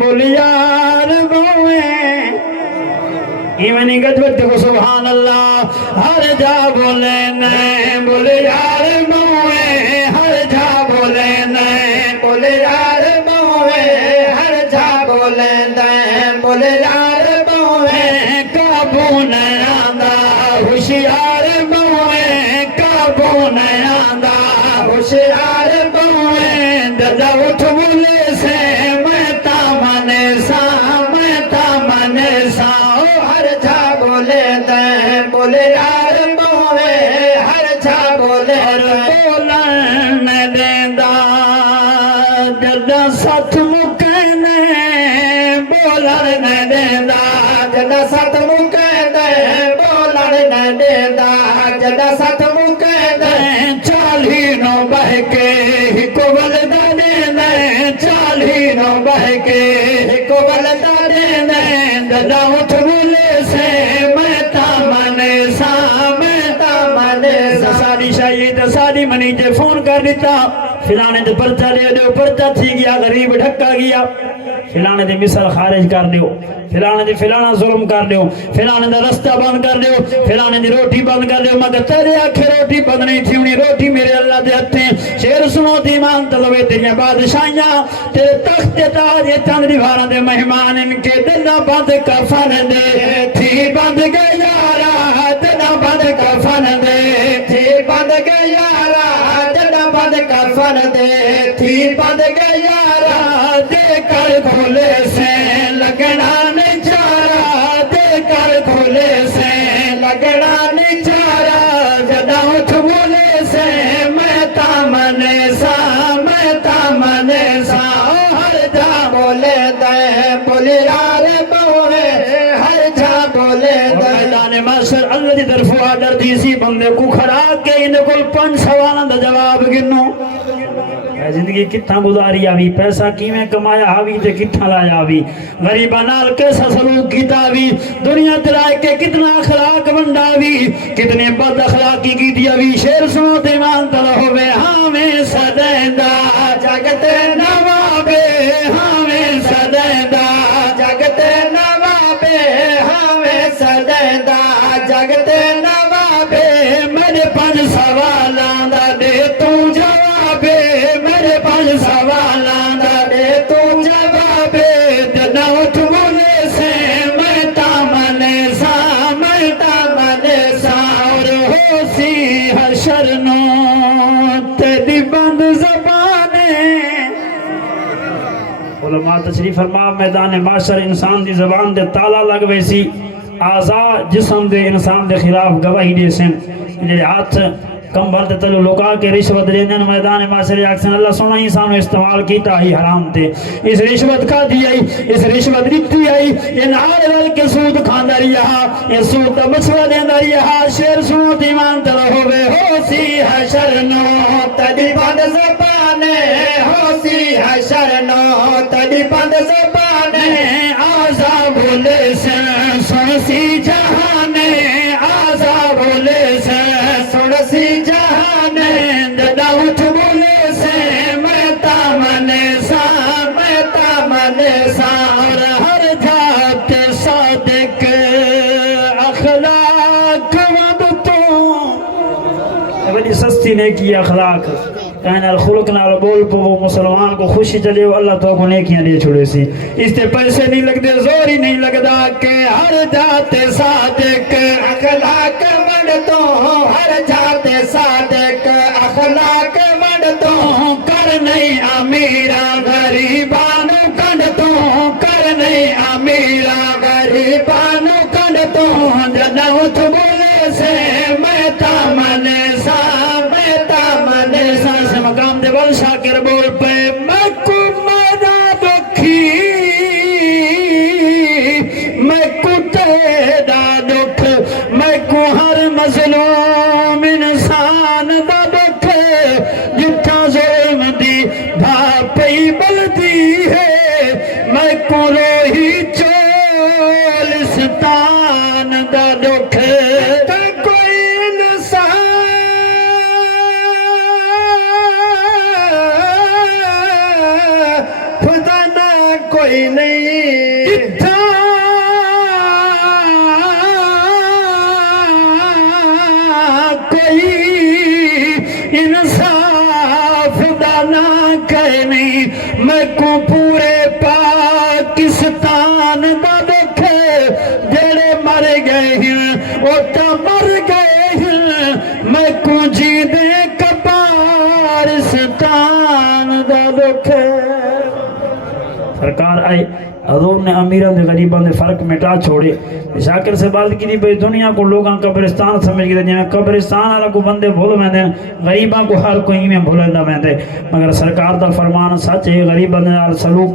बुलियार बोए इवनी गजबत को सुभान अल्लाह हर जा बोले ने बुलियार बोए हर जा बोले ने बुलियार बोए हर जा बोले ने बुलियार बोए काबू न आंदा होशियार बोए काबू न आंदा होशियार बोए ददा उठ बोले से मैं तामने सा हर जा बोले दे बोले यार बोए हर जा बोले बोलन देंदा जदा सत मुकने बोलन देंदा जदा सत मुकने बोलन देंदा जदा सत मुकने चाली नो बहके हिको बलदा देंदा चाली नो बहके हिको बलदा देंदा ददा उठ बोले से मैं तामने सा सारी शायद सारी मनी जे फोन कर दिता फिलाने दे पर्चा दे दो पर्चा थी गया गरीब ढक्का गया फिलाने दे मिसल खारिज कर दो फिलाने दे फिलाना जुल्म कर दो फिलाने दा रास्ता बंद कर दो फिलाने दी रोटी बंद कर दो मगर तेरे आखे रोटी बंद नहीं थी उन्हें रोटी मेरे अल्लाह दे हथे शेर सुनो दी मान तलवे तेरियां बादशाहियां तेरे तख्त ताज चंद दीवारां दे मेहमान इनके दिला बंद कफन दे थी बंद गए यारा दिला बंद कफन दे थी बंद गए यारा दिला बंद कफन दे थी बंद गए यारा दे कर खोले से लगना नहीं चारा दे कर खोले से लगना नहीं चारा जदा उठ बोले से मैं तामने सा हर जा बोले दे बोले यार बोए हर जा बोले दे मैदान माशर अल्लाह दी तरफों आदर दी सी बंदे को खड़ा के इन कोल 5 सवालां दा जवाब गिनो जिंदगी कितना गुजारी आवी पैसा किवें कमाया आवी ते कितना लाया आवी गरीबा नाल कैसा सलूक कीता आवी दुनिया ते रह के कितना अखलाक वंडावी कितने बद अखलाकी कीती आवी शेर सुनो ते ईमान तला होवे हावे सदैंदा जगते नवाबे हावे सदैंदा जगते नवाबे हावे सदैंदा जगते नवाबे मेरे 5 सवालां दा दे तू जवाबे मेरे 5 सवालां दा दे तू जवाबे जदा उठ बोले से मैं तामने सा और होसी हशर नो तेरी बंद ज़बाने उलमा तशरीफ फरमा मैदान माशर इंसान दी ज़बान दे ताला लग वैसी आज़ा जिस्म दे इंसान दे खिलाफ गवाही दे सन जे हाथ कंबल ते तलो लोका के रिश्वत देने मैदान माशर अक्सर अल्लाह सोना इंसान इस्तेमाल कीता ही हराम ते इस रिश्वत खा दी आई इस रिश्वत दी आई ये नाल रल के सूद खांदा रिया ये सूद दा मसला देंदा रिया शेर सुनो दीवान तला होवे होसी हशर नो तदी बंद ज़बाने होसी हशर नो तदी बंद ज़बाने आज़ा बोले से सुनसी जहाने आज़ा बोले से सुनसी जहाने ददा उठ बोले से मैं तामने सा और हर जाते सादिक अखलाक वद तू बड़ी सस्ती ने की अखलाक कहना खुलक नाल बोल पो मुसलमान को खुशी चले अल्लाह तो को नेकियां दे छोड़े सी इससे पैसे नहीं लगते जोर ही नहीं लगता के हर जाते सादिक अखलाक वद तो हर जाते सादिक अखलाक वद तो कर नहीं अमीरा गरीबानु कंड तो कर नहीं अमीरा गरीबानु कंड तो जदा उठ बोले से मैं तामने सा से मकाम दे बल शाकिर बोल पे मैं को मेरा दुखी मैं को तेरा दुख मैं को हर मजलूम इंसान दा दुख जिथा जुल्म दी भापई बलदी है मैं को रोही चोलिस्तान दा दुख कोई इंसान खुदा कोई नहीं कोई इंसाफ दाना करनी मैं को पूरे पाकिस्तान दा देखे जेड़े मर गए हैं वो तो मर गए हैं मैं को जी दे कब्रिस्तान दा देखे। सरकार आई हजूर ने अमीरों ने गरीबों ने फर्क मिटा छोड़े। शाकिर से बात की भाई दुनिया को लोग कब्रिस्तान समझ गए जिम्मे कब्रिस्तान वाला को बंदे भूल वेंदे गरीबों को हर कोई में भूलंदा वेंदे मगर सरकार का फरमान सच है गरीबों ने सलूक